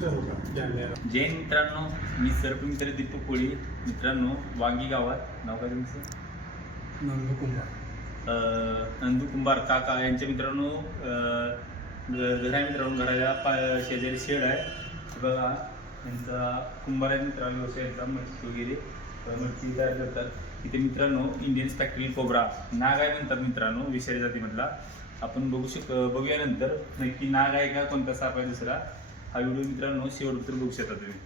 जय मित्रांनो मी सर्पमित्र दीपक कोळी. मित्रांनो वांगी गावात. नाव काय तुमचं? नंदकुमार अं, नंदू कुंभार काका. यांच्या मित्रांनो घर आहे मित्रांनो घराच्या पा शेजारी शेड आहे. हे बघा यांचा कुंभार आहे मित्रांनो व्यवसाय यांचा मच्छी वगैरे मच्छी तयार करतात. इथे मित्रांनो इंडियन स्पॅक्टरी कोबरा नाग आहे म्हणतात मित्रांनो विषारी जातीमधला. आपण बघू शक बघूया नंतर. नक्की नाग आहे का कोणता साप आहे दुसरा? हा व्हिडिओ मित्रांनो शेवट तर बघू शकता तुम्ही?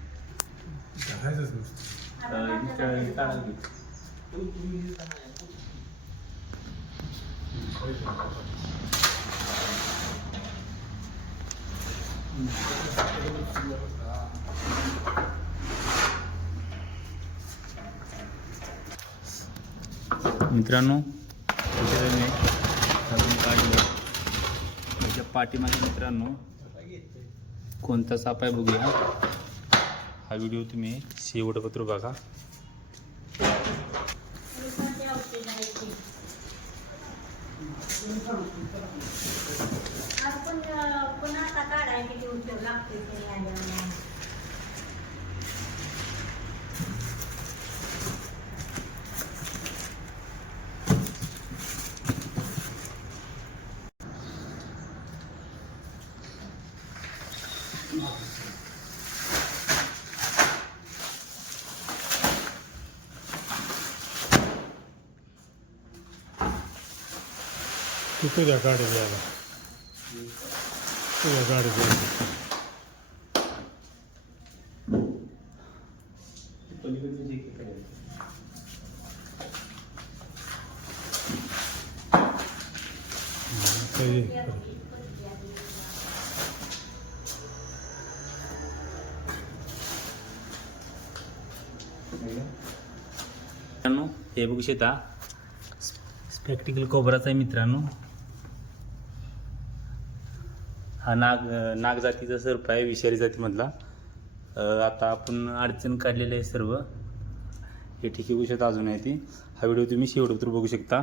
मित्रांनो काढलं. त्याच्या पाठीमागे मित्रांनो कोणता साप आहे बघूया. हा व्हिडिओ तुम्ही शेवटपत्र बघा. आपण पुन्हा आता काढाय किती उशीर लागते ते तुझ्या गाडी द्यायला तुझ्या गाडी द्यायला ते ये. मित्रांनो हे बघू शकता स्पेक्टिकल कोबराचा आहे मित्रांनो हा नाग नाग जातीचा सर्प आहे विषारी जातीमधला. आता आपण अडचण काढलेली आहे सर्व. हे ठीक आहे अजून आहे ती. हा व्हिडिओ तुम्ही शेवटतर बघू शकता.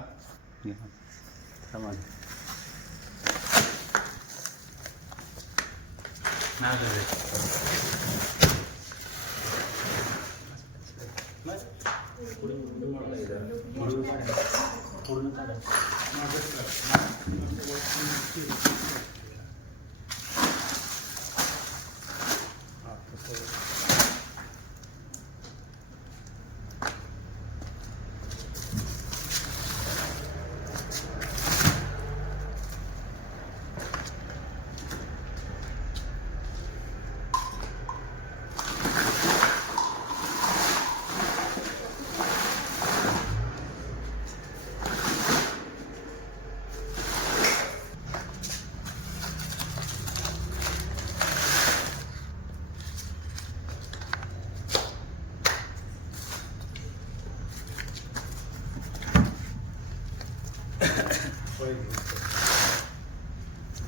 थांबा. नाग आहे.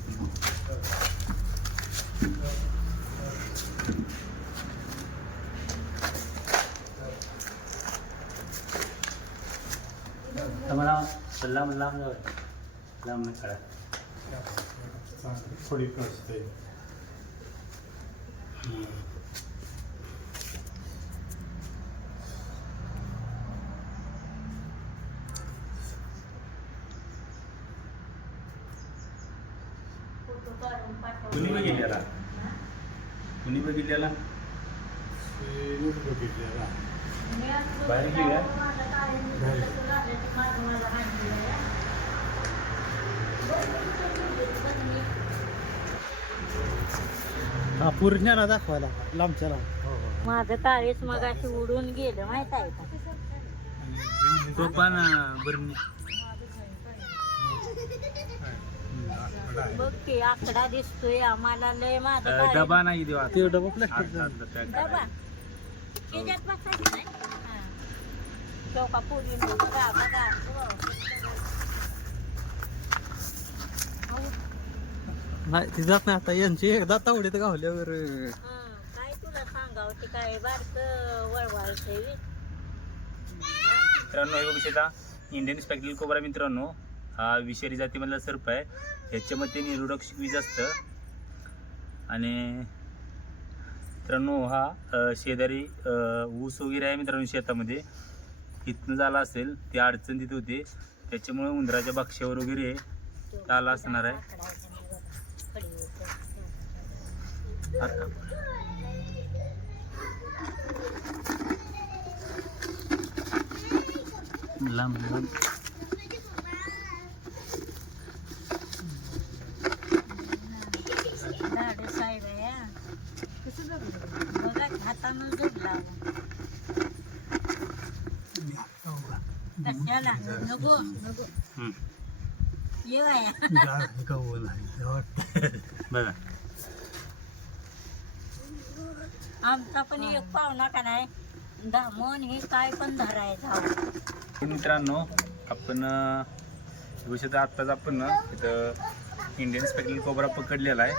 पूर्ण काढा. आम्हाला लांब लांब जाऊ लांब नाही काढा चांगली थोडी कसते फोटो काढून पाठव. कुणी बघितलेला कुणी बघितलेला बघितलेला मी असं बाहेर गेली आहे? माझं काय बाहेर. कसं झालं ते माझं मला माहिती आहे. मी हा पूर्ण्याला दाखवायला लांबच्या लांब माझं काळीच मग अशी उडून गेलं माहीत आहे का? तो पण बरं. बघ की आकडा दिसतोय आम्हाला. लय माझं अं, डबा नाही देवा ते डबा प्लास्टिक डबा. त्याच्यात बसायचं नाही? हा. चौका पोरी बघा बघा. नाही ती जात नाही आता. यांची एकदा तावडीत गावल्यावर हा, काय तुला सांगावं? ते काय बारक वळवायचंय बे. मित्रांनो हे बघू शकता. इंडियन स्पॅक्टल कोबरा मित्रांनो हा विषारी जातीमधला सर्प आहे. ह्याच्यामध्ये निरोधक वीज असतं. आणि मित्रांनो हा शेजारी ऊस वगैरे आहे मित्रांनो शेतामध्ये. इथनं झाला असेल ती अडचण तिथे होते. त्याच्यामुळे उंदराच्या बक्षावर वगैरे आला असणार आहे. आता. लांब लांब झाडं साहेब आहे हा. बघा हातानं जोडला कशाला नको नको. हम्म. ये बाया. बघा. आमचा पण एक पाहुणा का नाही? धामण हे काय पण धरायचा. मित्रांनो आपण बघू शकता आत्ताच आपण ना इथं इंडियन स्पेकल कोबरा पकडलेला आहे.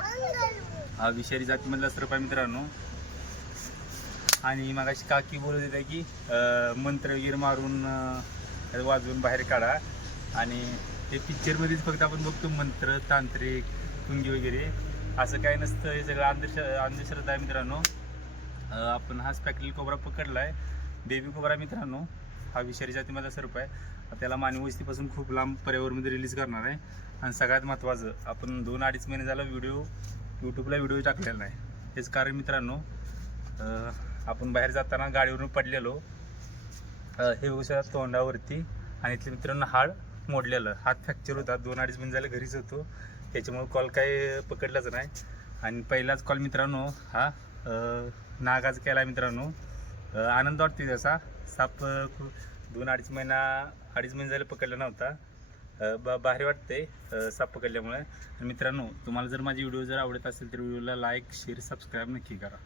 हा विषारी जातीमधला सर्प आहे मित्रांनो. आणि मगाशी काकी बोलत होत्या की मंत्र वगैरे मारून वाजवून बाहेर काढा. आणि ते पिक्चरमध्येच फक्त आपण बघतो मंत्र तांत्रिक तुंगी वगैरे. असं काय नसतं. हे सगळं अंधश्र अंधश्रद्धा आहे मित्रांनो. आपण हा स्पॅकल कोबरा पकडला आहे देवी कोबरा मित्रांनो हा विषारी जातीमधला सर्प आहे. त्याला मानवी वस्तीपासून खूप लांब पर्यावरणामध्ये रिलीज करणार आहे. आणि सगळ्यात महत्त्वाचं आपण दोन अडीच महिने झाला व्हिडिओ यूट्यूबला व्हिडिओ टाकलेला नाही. हेच कारण मित्रांनो आपण बाहेर जाताना गाडीवरून पडलेलो. हे बघू शकता तोंडावरती आणि इथले मित्रांनो हाड मोडलेलं. हात फ्रॅक्चर होता दोन अडीच महिने झाले घरीच होतो. त्याच्यामुळे कॉल काय पकडलाच नाही. आणि पहिलाच कॉल मित्रांनो हा नागाज केला मित्रांनो. आनंद वाटते जसा साप दोन अडीच महिना अडीच महिने झाले पकडला नव्हता. बा भारी वाटते साप पकडल्यामुळे. आणि मित्रांनो तुम्हाला जर माझी व्हिडिओ जर आवडत असेल तर व्हिडिओला लाईक शेअर सबस्क्राईब नक्की करा.